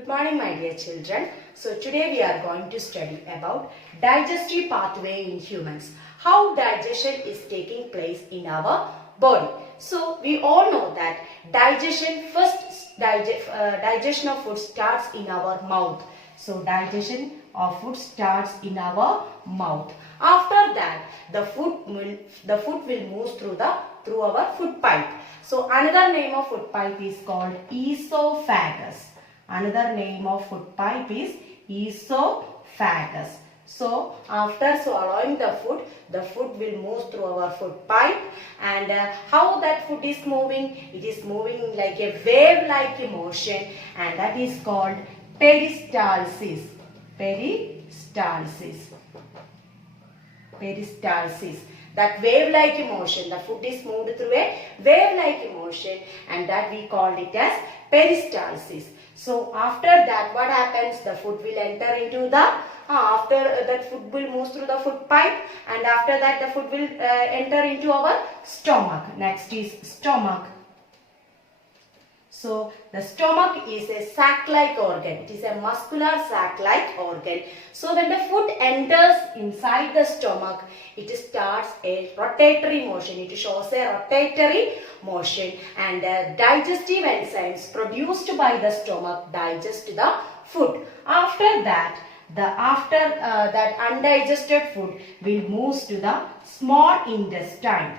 Good morning, my dear children. So today we are going to study about digestive pathway in humans. How digestion is taking place in our body. So we all know that digestion of food starts in our mouth. So digestion of food starts in our mouth. After that, the food will move through our food pipe. So another name of food pipe is called esophagus. Another name of food pipe is esophagus. So after swallowing the food will move through our food pipe, and how that food is moving? It is moving like a wave-like motion, and that is called peristalsis. Peristalsis. That wave-like motion, the food is moved through a wave-like motion, and that we called it as peristalsis. So after that, what happens? The food will enter into the after that food will move through the food pipe, and after that the food will enter into our stomach. Next is stomach. So the stomach is a sac-like organ. It is a muscular sac-like organ. So when the food enters inside the stomach, it starts a rotatory motion. It shows a rotatory motion, and digestive enzymes produced by the stomach digest the food. After that, that undigested food will move to the small intestine.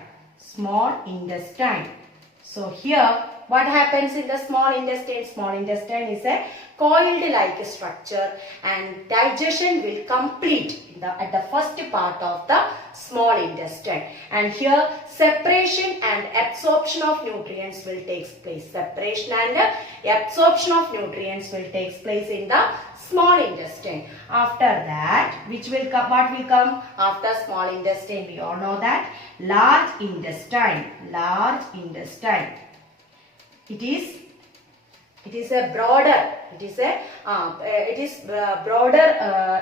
So here, what happens in the small intestine? Small intestine is a coiled-like structure, and digestion will complete at the first part of the small intestine. And here, separation and absorption of nutrients will take place. Separation and absorption of nutrients will take place in the small intestine. After that, what will come after small intestine? We all know that large intestine. It is a broader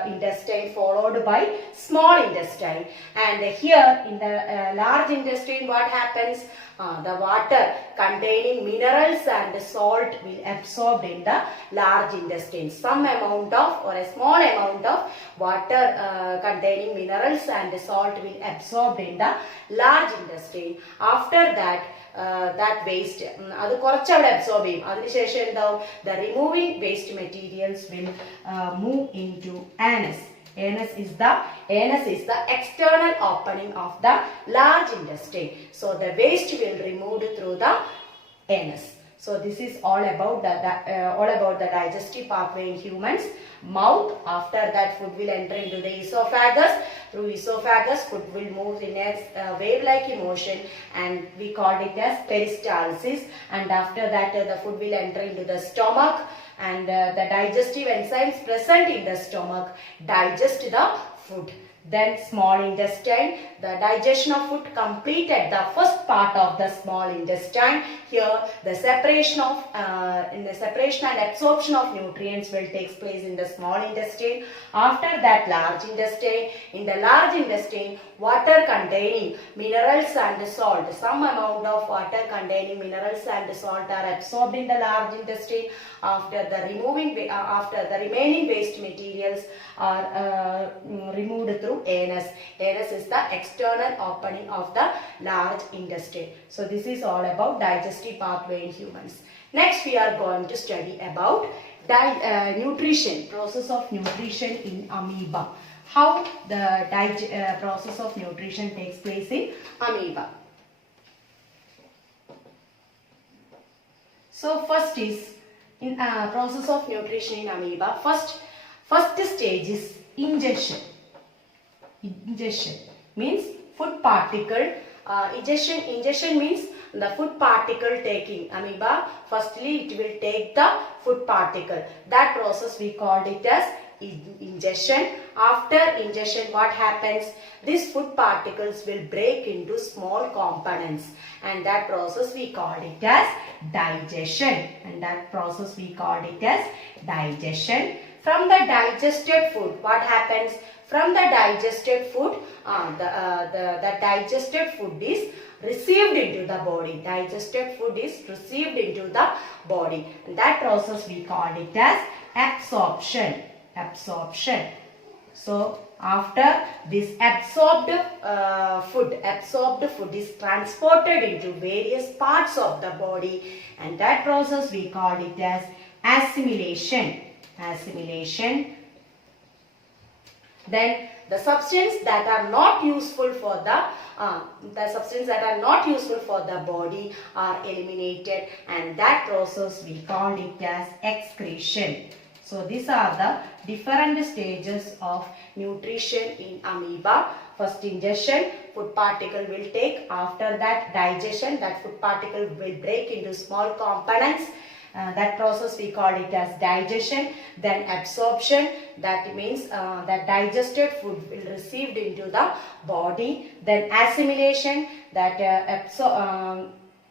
intestine followed by small intestine, and here in the large intestine, what happens? The water containing minerals and salt will absorb in the large intestine. Some amount of or a small amount of water containing minerals and salt will absorb in the large intestine. After that, that waste അത് കുറച്ച് അവിടെ absorb ചെയ്യും. അതിനുശേഷം എന്താവും? The removing waste materials will move into anus. Anus is the external opening of the large intestine. So the waste will remove through the anus. So this is all about the digestive pathway in humans. Mouth. After that, food will enter into the esophagus. Through esophagus, food will move in a wave-like motion, and we called it as peristalsis. And after that, the food will enter into the stomach, and the digestive enzymes present in the stomach digest the food. Then small intestine, the digestion of food completed the first part of the small intestine. Here the separation and absorption of nutrients will take place in the small intestine. After that, large intestine. In the large intestine, water containing minerals and salt, some amount of water containing minerals and salt are absorbed in the large intestine. After the remaining waste materials are removed through anus. Anus is the external opening of the large intestine. So this is all about digestive pathway in humans. Next, we are going to study about nutrition, process of nutrition in amoeba. How the process of nutrition takes place in amoeba. So first is in process of nutrition in amoeba. First stage is ingestion. Ingestion means food particle. Ingestion means the food particle taking. Amoeba, firstly it will take the food particle. That process we called it as ingestion. After ingestion, what happens? These food particles will break into small components, and that process we called it as digestion. From the digested food, what happens? From the digested food, the digested food is received into the body. Digested food is received into the body. And that process we called it as absorption. Absorption. So after this absorbed food is transported into various parts of the body, and that process we call it as assimilation. Assimilation. Then the substance that are not useful for the body are eliminated, and that process we call it as excretion. So these are the different stages of nutrition in amoeba. First ingestion, food particle will take. After that digestion, that food particle will break into small components. That process we call it as digestion. Then absorption, that means that digested food will received into the body. Then assimilation, that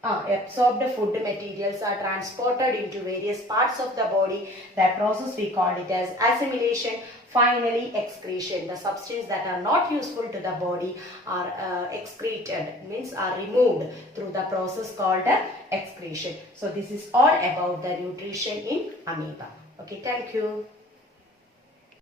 absorbed food materials are transported into various parts of the body. That process we call it as assimilation. Finally, excretion. The substances that are not useful to the body are excreted, means are removed through the process called excretion. So this is all about the nutrition in amoeba. Okay, thank you.